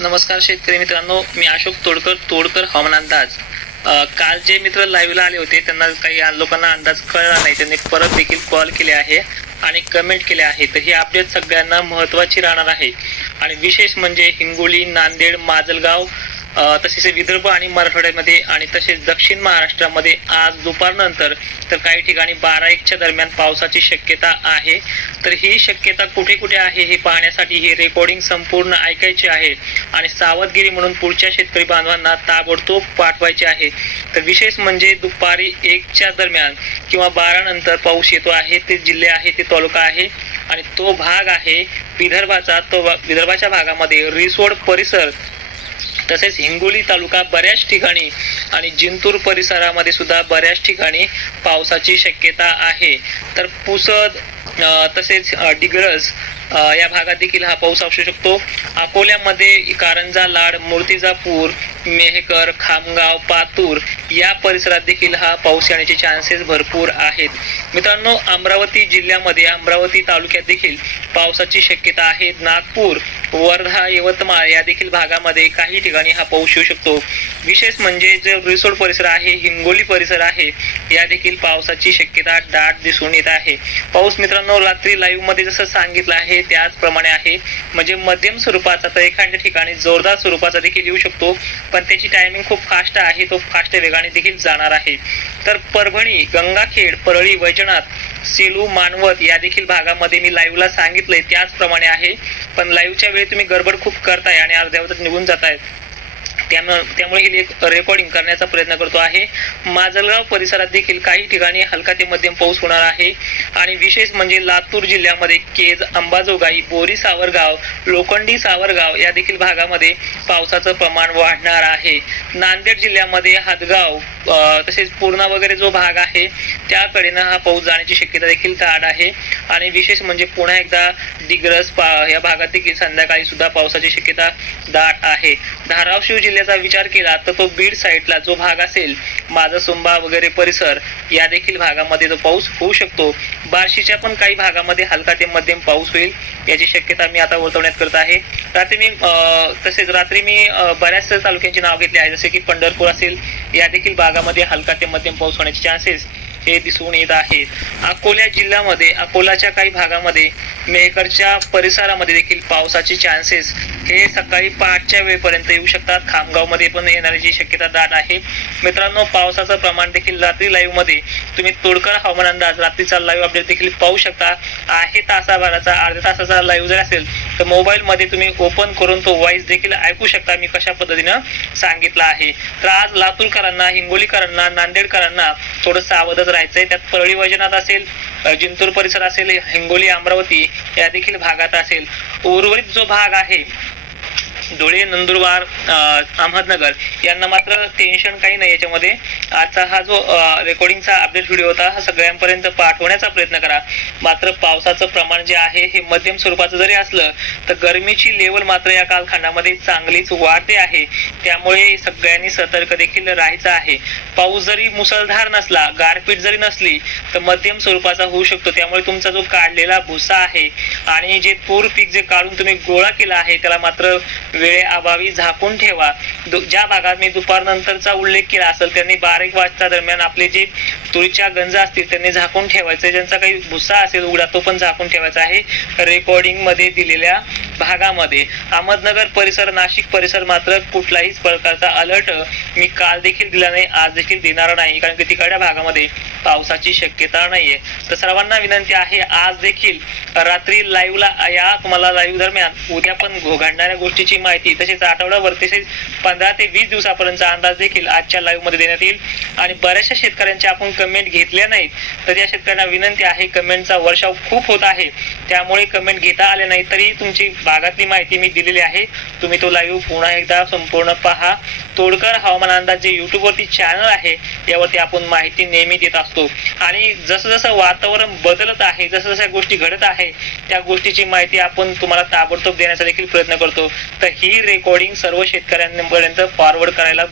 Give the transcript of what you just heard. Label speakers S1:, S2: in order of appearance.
S1: नमस्कार शेतकरी मित्रांनो मी अशोक तोडकर तोडकर हवामान अंदाज. काल जे मित्र लाईव्हला आले होते त्यांना काही लोकांना अंदाज कळला नाही. त्यांनी परत देखील कॉल केले आहे आणि कमेंट केले आहे. तर ही अपडेट सगळ्यांना महत्वाची राहणार आहे. आणि विशेष म्हणजे हिंगोली नांदेड माजलगाव तसेच विदर्भ आणि मराठवाड्यामध्ये आणि तसेच दक्षिण महाराष्ट्रामध्ये आज दुपारनंतर तर काही ठिकाणी बारा एकच्या दरम्यान पावसाची शक्यता आहे. तर ही शक्यता कुठे कुठे आहे हे पाहण्यासाठी हे रेकॉर्डिंग संपूर्ण ऐकायचे आहे आणि सावधगिरी म्हणून पुढच्या शेतकरी बांधवांना ताबडतोब पाठवायचे आहे. तर विशेष म्हणजे दुपारी एकच्या दरम्यान किंवा बारा नंतर पाऊस येतो आहे ते जिल्हे आहे ते तालुका आहे आणि तो भाग आहे विदर्भाचा तो विदर्भाच्या भागामध्ये रिसोड परिसर तसेच हिंगोली तालुका बऱ्याच ठिकाणी आणि जिंतूर परिसरामध्ये सुद्धा बऱ्याच ठिकाणी पावसाची शक्यता आहे. तर पुसद तसेच डिग्रज या भागात देखील हा पाऊस असू शकतो. अकोल्यामध्ये कारंजा लाड मूर्तिजापूर मेहकर खामगाव पातूर या परिसरात देखील हा पाऊस येण्याचे चान्सेस भरपूर आहेत. मित्रांनो अमरावती जिल्ह्यामध्ये अमरावती तालुक्यात देखील पावसाची शक्यता आहे. नागपूर वर्धा यवतमाळ या देखील भागामध्ये काही ठिकाणी हा पाऊस येऊ शकतो. विशेष म्हणजे जे रिसोड परिसर आहे हिंगोली परिसर आहे या देखील पावसाची शक्यता दाट दिसून येत आहे. पाऊस मित्रांनो रात्री लाईव्हमध्ये जसं सांगितलं आहे त्याचप्रमाणे आहे. म्हणजे मध्यम स्वरूपाचा तर एखाद्या ठिकाणी जोरदार स्वरूपाचा देखील येऊ शकतो. पण त्याची टायमिंग खूप फास्ट आहे तो फास्ट वेगाने देखील जाणार आहे. तर परभणी गंगाखेड परळी वैजनाथ सेलू मानवत या देखील भागामध्ये मी लाईव्हला सांगितलंय त्याचप्रमाणे आहे. पण लाईव्हच्या वेळी तुम्ही गडबड खूप करताय आणि अर्ध्यावरच निघून जाताय त्यामुळे ही एक रेकॉर्डिंग करण्याचा प्रयत्न करतो आहे. माजलगाव परिसरात देखील काही ठिकाणी हलका ते मध्यम पाऊस होणार आहे. आणि विशेष म्हणजे लातूर जिल्ह्यामध्ये केज अंबाजोगाई बोरी सावरगाव लोखंडी सावरगाव या देखील भागामध्ये पावसाचं प्रमाण वाढणार आहे. नांदेड जिल्ह्यामध्ये हदगाव तसेच पूर्णा वगैरे जो भाग आहे त्याकडेनं हा पाऊस जाण्याची शक्यता देखील दाट आहे. आणि विशेष म्हणजे पुन्हा एकदा दिग्रस पा या भागात देखील संध्याकाळी सुद्धा पावसाची शक्यता दाट आहे. धाराशिव त्याचा विचार केला तर तो बीड साईडला जो भाग असेल माझासुंबा वगैरे परिसर या देखील भागामध्ये तो पाऊस होऊ शकतो. बार्शीच्या पण काही भागामध्ये हलका ते मध्यम पाऊस होईल याची शक्यता मी आता वर्तवण्यात करत आहे. रात्री मी तसेच रात्री मी बऱ्याच तालुक्यांचे नाव घेतले आहे जसे की पंढरपूर असेल या देखील भागामध्ये हलका ते मध्यम पाऊस होण्याचे चान्सेस हे दिसून येत आहे. अकोला जिल्ह्यामध्ये अकोलाच्या काही भागामध्ये मेहकरच्या परिसरामध्ये देखील पावसाचे चान्सेस हे सकाळी पाचच्या वेळेपर्यंत येऊ शकतात. खामगावमध्ये पण येणाऱ्याची शक्यता दाट आहे. मित्रांनो पावसाचं प्रमाण देखील रात्री लाईव्हमध्ये तुम्ही तोडकर हवामान अंदाज रात्रीचा लाईव्ह अपडेट देखील पाहू शकता. आहे तासाभराचा अर्ध्या तासाचा लाईव्ह जर असेल तर मोबाईल मध्ये तुम्ही ओपन करून तो व्हॉइस देखील ऐकू शकता. मी कशा पद्धतीनं सांगितलं आहे. तर आज लातूरकरांना हिंगोलीकरांना नांदेडकरांना थोडं सावधच राहायचंय. त्यात परळी वैजनाथ असेल जिंतूर परिसर असेल हिंगोली अमरावती या देखील भागात असेल. उर्वरित जो भाग आहे धुळे नंदुरबार अहमदनगर यांना मात्र टेन्शन काही नाही. याच्यामध्ये आजचा हा जो रेकॉर्डिंगचा अपडेट व्हिडिओ होता हा सगळ्यांपर्यंत पाठवण्याचा प्रयत्न करा. मात्र पावसाचं प्रमाण जे आहे हे मध्यम स्वरूपाचं जरी असलं तर गरमीची लेवल मात्र या कालखंडामध्ये चांगलीच वाढते आहे. त्यामुळे सगळ्यांनी सतर्क देखील राहायचं आहे. पाऊस जरी मुसळधार नसला गारपीट जरी नसली तर मध्यम स्वरूपाचा होऊ शकतो. त्यामुळे तुमचा जो काढलेला भुसा आहे आणि जे तूर पीक जे काढून तुम्ही गोळा केला आहे त्याला मात्र वेळेअभावी झाकून ठेवा. ज्या भागात मी दुपारनंतरचा उल्लेख केला असेल त्यांनी बारा एक वाजता दरम्यान आपले जे तुरीच्या गंजा असतील त्यांनी झाकून ठेवायचं. ज्यांचा काही भुसा असेल उघडा तो पण झाकून ठेवायचा आहे रेकॉर्डिंगमध्ये दिलेल्या भागामध्ये. अहमदनगर परिसर नाशिक परिसर मात्र कुठलाहीच प्रकारचा अलर्ट मी काल देखील दिला नाही आज देखील देणार नाही कारण की तिकडच्या भागामध्ये पावसाची शक्यता नाहीये. तर सर्वांना विनंती आहे आज देखील रात्री लाईव्हला या तुम्हाला लाईव्ह दरम्यान उद्या पण घो- घडणाऱ्या गोष्टीची माहिती. तसेच आठवड्याभर तसेच पंधरा ते वीस दिवसापर्यंतचा अंदाज देखील आजच्या लाईव्हमध्ये देण्यात येईल. आणि बऱ्याचशा शेतकऱ्यांच्या आपण कमेंट घेतल्या नाहीत. तर या शेतकऱ्यांना विनंती आहे कमेंटचा वर्षाव खूप होत आहे. त्यामुळे कमेंट घेता आले नाही तरी तुमची भागातली माहिती मी दिलेली आहे. तुम्ही तो लाईव्ह पुन्हा एकदा संपूर्ण पहा. तोडकर हवामान अंदाज जे युट्यूब वरती चॅनल आहे यावरती आपण माहिती नेहमी देत असतो. आणि जसं जसं वातावरण बदलत आहे जसं जशा गोष्टी घडत आहे त्या गोष्टीची माहिती आपण तुम्हाला ताबडतोब देण्याचा देखील प्रयत्न करतो. तर ही रेकॉर्डिंग सर्व शेतकऱ्यांपर्यंत फॉरवर्ड करायला